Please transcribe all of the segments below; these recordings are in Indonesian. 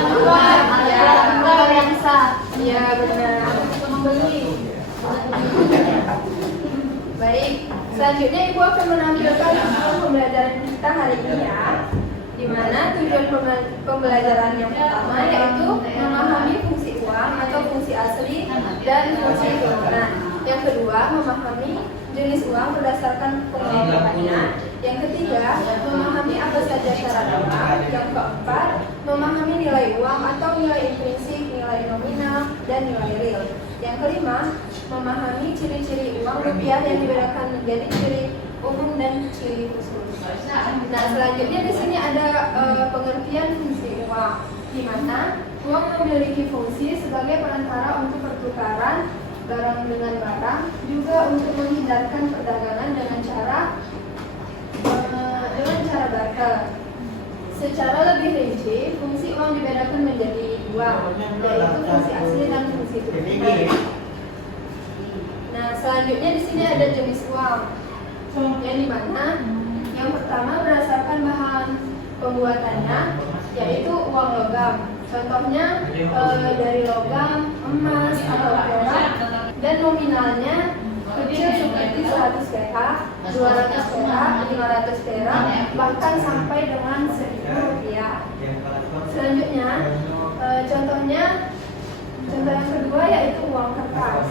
menjual, ya, menjual yang sah, ya benar, membeli. Baik, selanjutnya Ibu akan menampilkan tujuan pembelajaran kita hari ini ya. Di mana tujuan pembelajaran yang pertama yaitu memahami fungsi uang atau fungsi asli dan fungsi turunan. Yang kedua, memahami jenis uang berdasarkan pengelompokannya. Yang ketiga, memahami apa saja syarat uang. Yang keempat, memahami nilai uang atau nilai intrinsik, nilai nominal, dan nilai real. Yang kelima, memahami ciri-ciri uang rupiah yang dibedakan menjadi ciri umum dan ciri khusus. Nah, selanjutnya di sini ada pengertian fungsi uang, di mana uang memiliki fungsi sebagai perantara untuk pertukaran barang dengan barang, juga untuk menghindarkan perdagangan dengan cara barter. Secara lebih rinci, fungsi uang dibedakan menjadi dua, yaitu fungsi asli dan fungsi turunan. Nah, selanjutnya di sini ada jenis uang, yang dimana yang pertama berdasarkan bahan pembuatannya, yaitu uang logam. Contohnya dari logam, emas, atau perak, dan nominalnya kecil seperti 100 perak, 200 perak, 500 perak, bahkan sampai dengan 1.000 rupiah. Selanjutnya, contoh yang kedua yaitu uang kertas.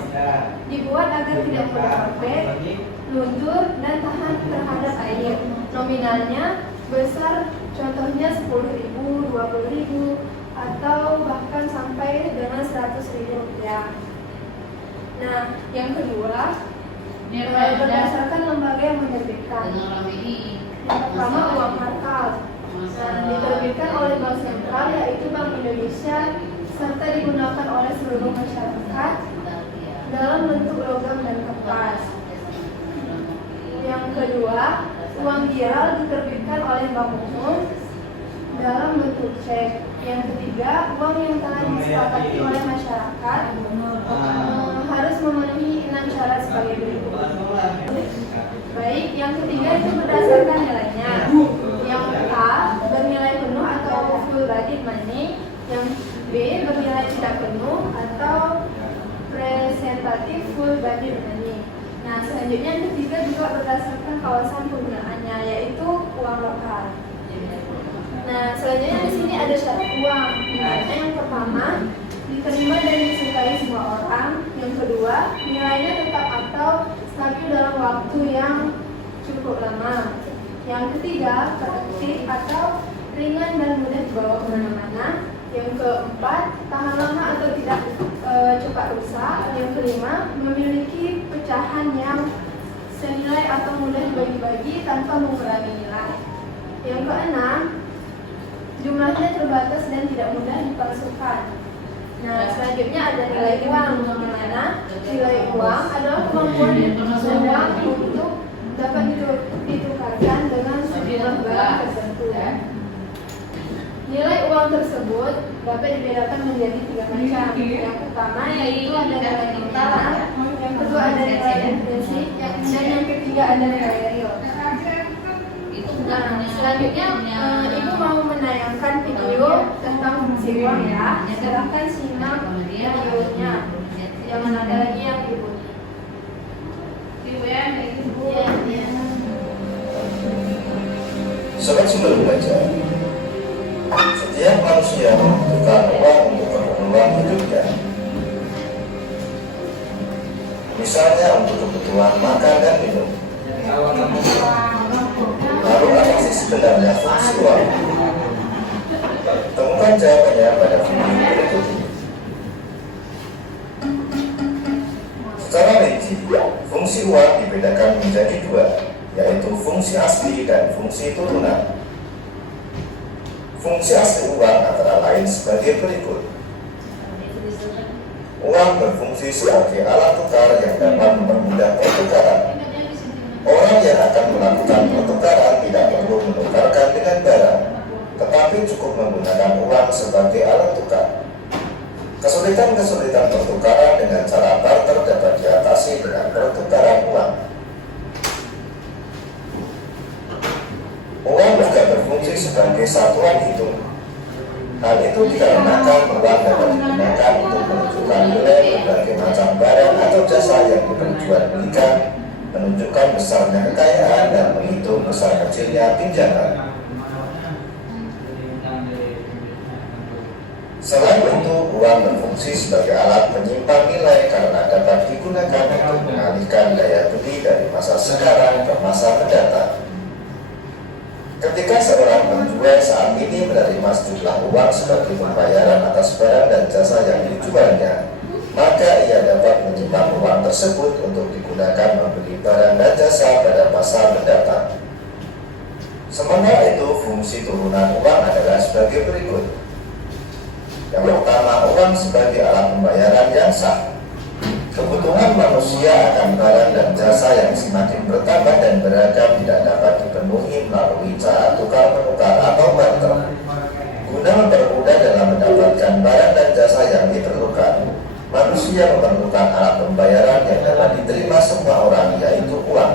Dibuat agar tidak mudah robek, luntur, dan tahan terhadap air. Nominalnya besar, contohnya 10.000, 20.000, atau bahkan sampai dengan 100.000 rupiah. Nah, yang kedua berdasarkan lembaga yang menerbitkan. Yang pertama uang kartal, diterbitkan oleh Bank Sentral yaitu Bank Indonesia, serta digunakan oleh seluruh masyarakat dalam bentuk logam dan kertas. Yang kedua, uang giral diterbitkan oleh Bank Umum dalam bentuk cek. Yang ketiga, uang yang telah disepakati oleh masyarakat harus memenuhi 6 syarat sebagai berikut. Baik, yang ketiga itu berdasarkan nilainya. Yang A, bernilai penuh atau full body money. Yang B, bernilai tidak penuh atau presentatif full body money. Nah, selanjutnya yang ketiga juga berdasarkan kawasan penggunaannya, yaitu uang lokal. Nah, selanjutnya di sini ada syarat uang. Yang pertama, diterima dan disukai semua orang. Yang kedua, nilainya tetap atau stabil dalam waktu yang cukup lama. Yang ketiga, praktis atau ringan dan mudah dibawa kemana-mana. Yang keempat, tahan lama atau tidak cepat rusak. Yang kelima, memiliki pecahan yang senilai atau mudah dibagi-bagi tanpa mengurangi nilai. Yang keenam, jumlahnya terbatas dan tidak mudah dipalsukan. Nah, selanjutnya ada nilai uang, di mana nilai uang adalah kemampuan uang untuk dapat ditukarkan dengan sejumlah barang tertentu. Nilai uang tersebut dapat dibedakan menjadi 3 macam. Yang pertama yaitu ada nilai nominal, yang kedua ada nilai intrinsik, dan yang ketiga ada nilai real. Nah, selanjutnya Ibu mau menayangkan video tentang fungsi uang ya. Silahkan simak videonya. Jangan ada lagi yang Ibu. Sobat Sumber Belajar, setiap manusia membutuhkan uang untuk keperluan hidupnya. Misalnya untuk kebutuhan makan dan minum. Lalu apa sih sebenarnya fungsi uang? Temukan jawabannya pada video berikut ini. Secara rinci, fungsi uang dibedakan menjadi dua, yaitu fungsi asli dan fungsi turunan. Fungsi asli uang antara lain sebagai berikut. Uang berfungsi sebagai alat tukar yang dapat mempermudah pertukaran. Orang yang akan melakukan pertukaran tidak perlu menukarkan dengan barang, tetapi cukup menggunakan uang sebagai alat tukar. Kesulitan-kesulitan pertukaran dengan cara barter dapat diatasi dengan pertukaran uang. Uang juga berfungsi sebagai satuan hitung. Hal itu itu dikarenakan uang dapat digunakan untuk menunjukkan nilai berbagai macam barang atau jasa yang diperjualbelikan, menunjukkan besarnya kekayaan dan menghitung besar kecilnya pinjaman. Selain itu, uang berfungsi sebagai alat penyimpan nilai karena dapat digunakan untuk mengalihkan daya beli dari masa sekarang ke masa mendatang. Ketika seorang penjual saat ini menerima sejumlah uang sebagai pembayaran atas barang dan jasa yang dijualnya, maka ia dapat menyimpan uang tersebut untuk digunakan membeli barang dan jasa pada masa mendatang. Sementara itu, fungsi turunan uang adalah sebagai berikut. Yang pertama, uang sebagai alat pembayaran yang sah. Kebutuhan manusia akan barang dan jasa yang semakin bertambah dan beragam tidak dapat dipenuhi melalui cara tukar-menukar atau barter. Guna mempermudah dalam mendapatkan barang dan jasa yang diperlukan, manusia memerlukan alat pembayaran yang dapat diterima semua orang, yaitu uang.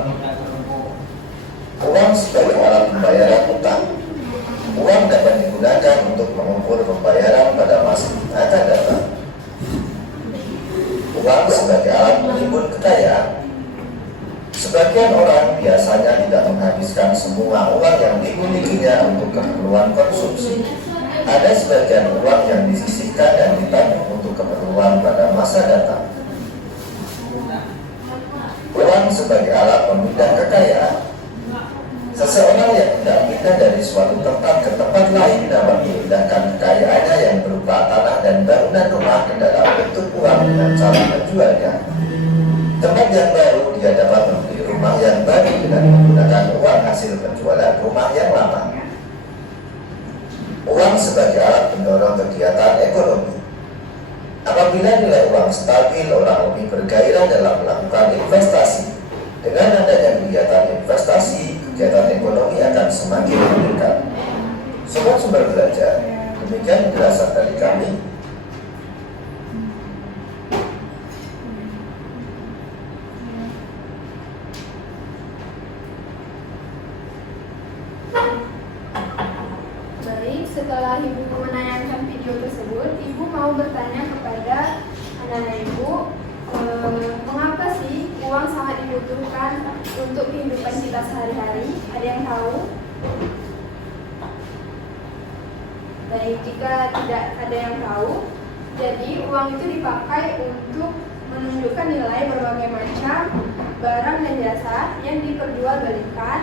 Uang sebagai alat pembayaran utang. Uang dapat digunakan untuk mengukur pembayaran pada masa yang akan datang. Uang sebagai alat menimbun kekayaan. Sebagian orang biasanya tidak menghabiskan semua uang yang dimilikinya untuk keperluan konsumsi. Ada sebagian uang yang disisihkan dan ditabung untuk keperluan pada masa datang. Uang sebagai alat pemindah kekayaan. Seseorang yang tidak pindah dari suatu tempat ke tempat lain dapat memindahkan kekayaannya yang berupa tanah dan bangunan rumah ke dalam bentuk uang dengan cara menjualnya. Tempat yang baru dia dapat membeli rumah yang baru dengan menggunakan uang hasil penjualan rumah yang lama. Uang sebagai alat pendorong kegiatan ekonomi. Apabila nilai uang stabil, orang lebih bergairah dalam melakukan investasi. Dengan adanya kegiatan investasi, kegiatan ekonomi akan semakin meningkat. Sobat Sumber Belajar, demikian penjelasan dari kami. Baik, setelah Ibu menayangkan video tersebut, Ibu mau bertanya kepada anak-anak Ibu, mengapa sih uang sangat dibutuhkan untuk kehidupan kita sehari-hari? Ada yang tahu? Baik, jika tidak ada yang tahu, jadi uang itu dipakai untuk menunjukkan nilai berbagai macam barang dan jasa yang diperjualbelikan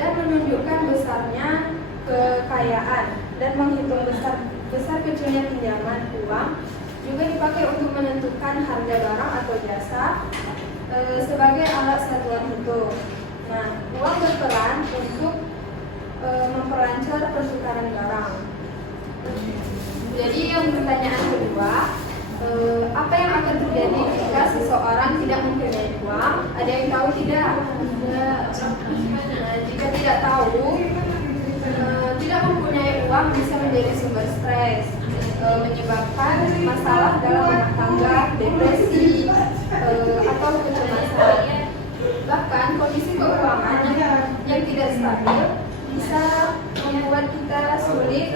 dan menunjukkan besarnya kekayaan dan menghitung besar kecilnya pinjaman uang. Juga dipakai untuk menentukan harga barang atau jasa sebagai alat satuan hitung. Nah, uang berperan untuk memperlancar pertukaran barang. Jadi yang pertanyaan kedua, apa yang akan terjadi jika seseorang tidak mempunyai uang? Ada yang tahu tidak? Nah, jika tidak tahu, tidak mempunyai uang bisa menjadi sumber stres, menyebabkan masalah dalam rumah tangga, depresi, atau kecemasan. Bahkan kondisi keuangan yang tidak stabil bisa membuat kita sulit,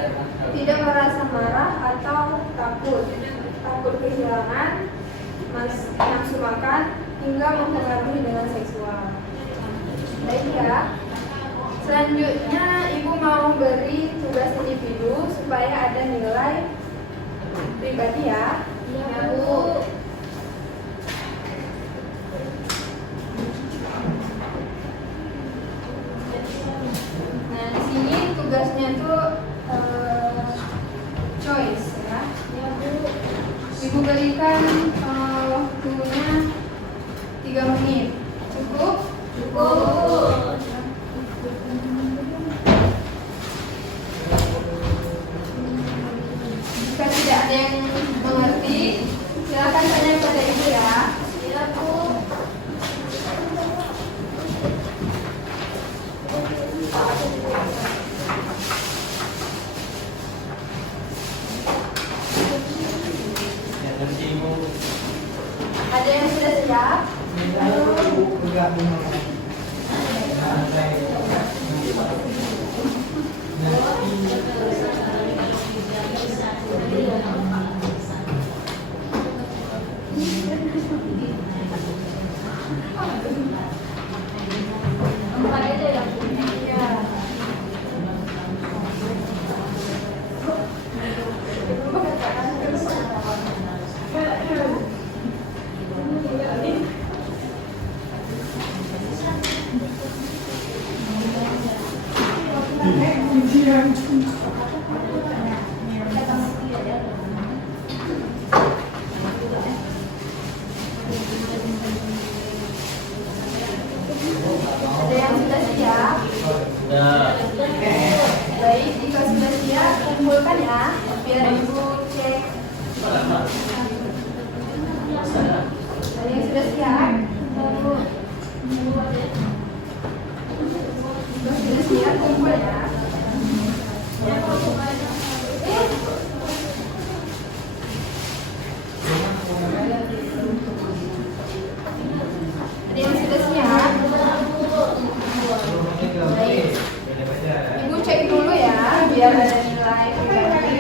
tidak merasa marah atau takut kehilangan nafsu makan hingga mempengaruhi dengan seksual. Baik ya. Selanjutnya Ibu mau beri tugas individu supaya ada nilai pribadi ya. Ya Bu. Nah di sini tugasnya tuh choice ya. Ya Bu. Ibu berikan waktunya 3 menit. Cukup? Cukup. Jika tidak ada yang mengerti, silakan tanya pada Ibu ya. Iya Bu. Ada yang sudah siap? Ada yang sudah siap? Baik, jika sudah siap, kumpulkan ya, biar ibu cek. Ada yang sudah siap? Jika sudah siap, kumpul ya. Ada yang sudah siap? Baik. Ibu cek dulu ya, biar ada nilai pribadi.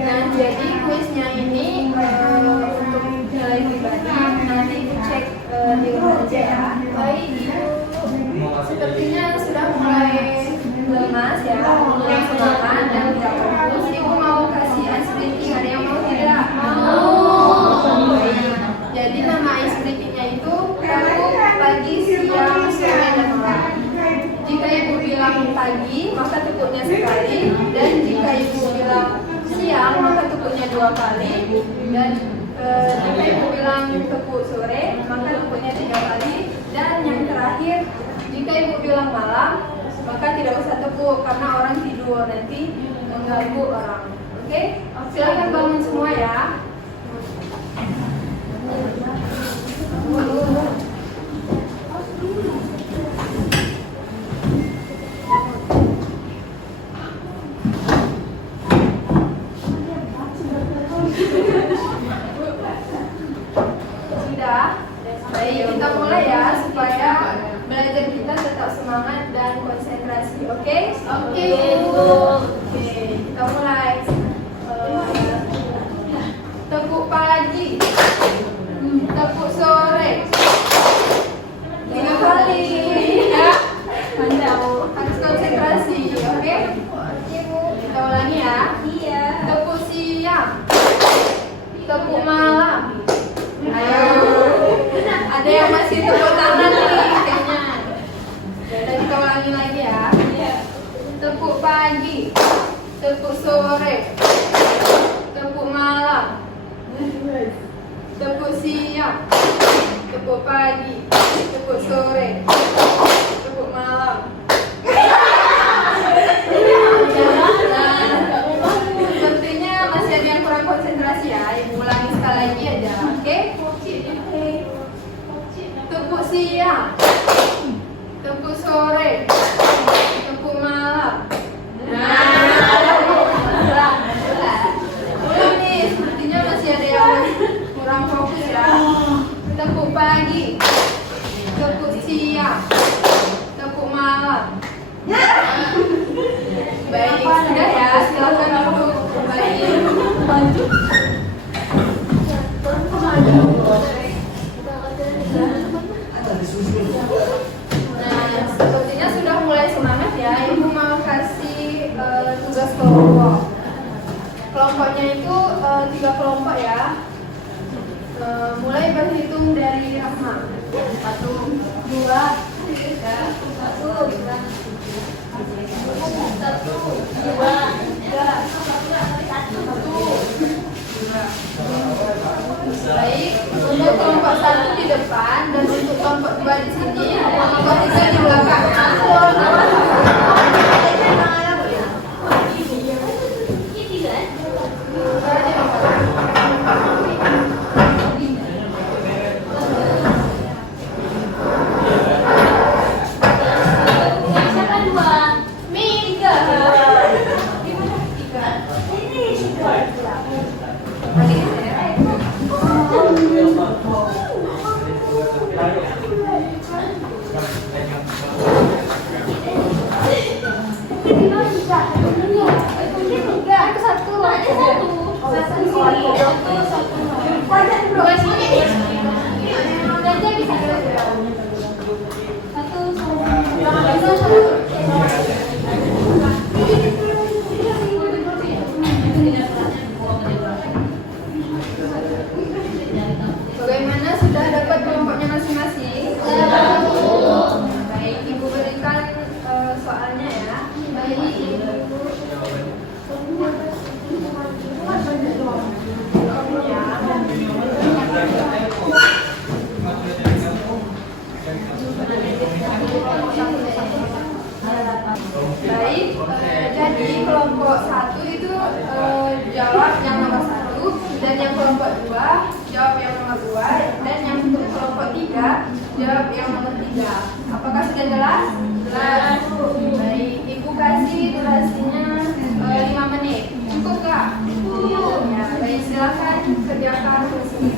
Nah, jadi kuisnya ini untuk nilai pribadi. Nanti ibu cek di rumah aja ya. Baik, ibu. Sepertinya sudah mulai lemas ya, mulai semangat dan tidak fokus. Ibu mau kasih ice breaking, ada yang mau tidak? Mau. Baik. Jadi nama ice breakingnya itu tekuk pagi, siang, sore, dan malam. Jika ibu bilang pagi, maka tekuknya sekali, dan jika ibu bilang siang, maka tekuknya 2 kali, dan jika ibu bilang tekuk sore, maka tekuknya 3 kali, dan yang terakhir, jika ibu bilang malam, maka tidak usah tekuk karena orang tidur nanti mengganggu orang. Oke? Silakan bangun semua ya. Sudah? Baik, kita mulai ya supaya belajar kita tetap semangat dan konsentrasi. Oke? Oke, Ibu. Oke, kita mulai. Tekuk pagi, tekuk sore, 3 kali. Ya, harus konsentrasi. Oke? Ibu, kita ulangi ya. Iya. Tekuk siang, tekuk malam. Ayo, ada yang masih tepuk tangan nih kayaknya. Dan kita ulangi lagi ya. Tekuk pagi, tekuk sore, tekuk malam, tekuk siang, tekuk pagi, tekuk sore, tekuk malam. Sepertinya masih ada yang kurang konsentrasi ya. Ibu ulangi sekali lagi aja, oke? Tekuk siang, tekuk sore, tekuk malam. Ulang nih, sepertinya masih ada yang kurang fokus ya. Tekuk pagi, tekuk siang, tekuk malam. Baik, sudah ya, silakan duduk kembali. Nah, sepertinya sudah mulai semangat ya. Ibu mau kasih tugas kelompok. Kelompoknya itu 3 kelompok ya. Mulai berhitung dari Rahma. 1, 2, 3, 1, 2, 1. Baik, untuk kelompok 1 di depan dan untuk kelompok 2 di sini, kelompok 3 di belakang. Satu. kelompok 2 jawab yang nomor 2, dan yang untuk kelompok 3 jawab yang nomor 3. Apakah sudah jelas? Jelas. Baik, Ibu kasih durasinya 5 menit. Cukup Kak? Cukup. Ya, baik, silakan kerjakan fungsi.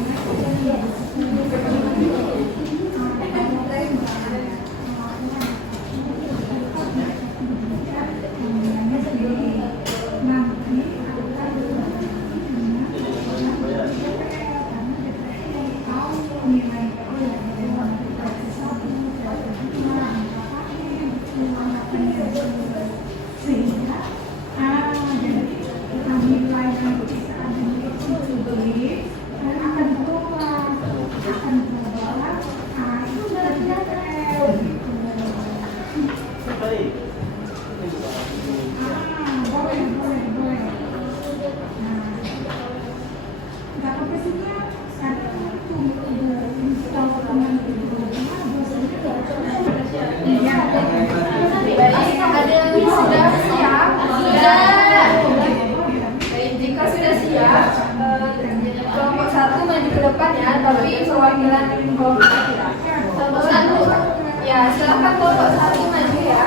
Kelompok 1 maju ke depan ya, tapi perwakilan kelompok 3. Kelompok 1, ya silakan kelompok 1 maju ya.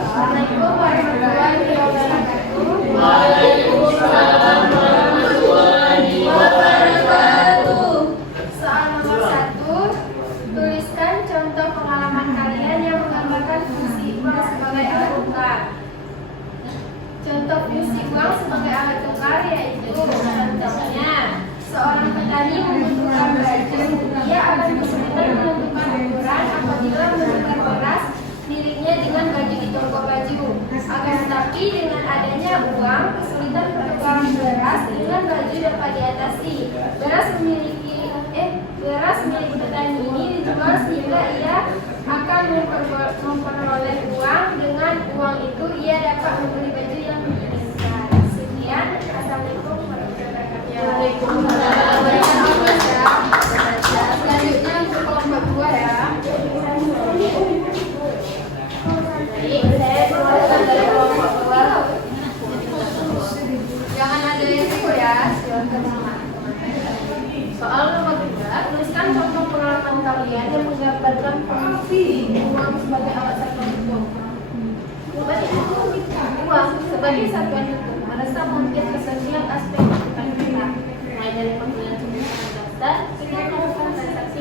Assalamualaikum warahmatullahi wabarakatuh. Waalaikumsalam warahmatullahi wabarakatuh. Soal nomor 1, tuliskan contoh pengalaman kalian yang menggambarkan fungsi uang sebagai alat tukar. Contoh fungsi uang sebagai alat tukar yaitu contohnya seorang petani membutuhkan baju, ia akan kesulitan menentukan ukuran apabila menukar beras miliknya dengan baju di toko baju. Akan tetapi dengan adanya uang, kesulitan pertukaran beras dengan baju dapat diatasi. Beras milik petani ini dijual sehingga ia akan memperoleh uang. Dengan uang itu ia dapat membeli baju yang diinginkan. Sekian, assalamualaikum warahmatullahi wabarakatuh. Waalaikumsalam warahmatullahi wabarakatuh. Selanjutnya untuk kelompok 2 ya. Saya keluarkan dari kelompok 2. Jangan ada yang ikut ya. Silakan sama. Soal nomor 3, tuliskan contoh pengalaman kalian yang menggambarkan fungsi uang sebagai alat satuan hidup. Uang sebagai satuan hidup merasa mungkin ke setiap aspek kehidupan kita, mulai dari pembelian sumber daftar hingga melakukan transaksi.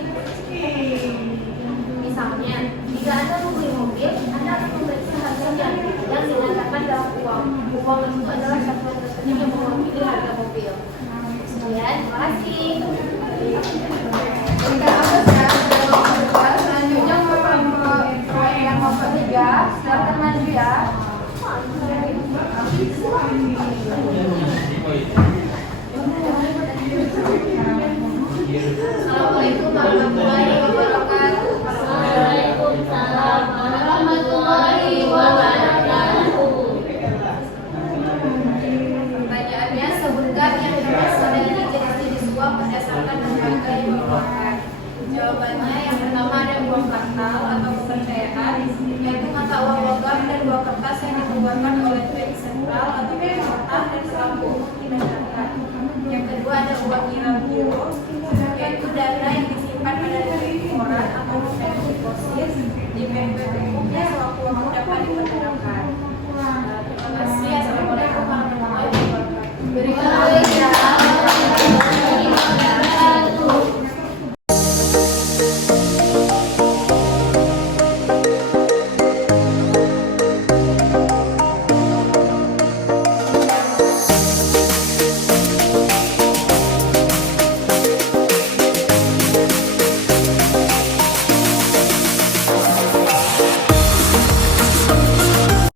Misalnya, jika Anda membeli mobil, Anda akan memeriksa harganya yang dinyatakan dalam uang. Uang itu adalah satuan tersebut yang mewakili harga mobil. Sekian, terima kasih. Selanjutnya kelompok 3, silakan maju ya. Assalamualaikum warahmatullahi wabarakatuh. Waalaikumsalam warahmatullahi wabarakatuh. Pertanyaannya, sebutkan yang berasal dari jenis-jenis uang berdasarkan berbagai golongan. Jawabannya yang pertama ada uang kartal atau kepercayaan, yaitu mata uang logam dan uang kertas yang dikeluarkan oleh bank sentral atau pemerintah dan berlaku umum di masyarakat. Yang kedua ada uang kirab, yaitu dana yang disimpan pada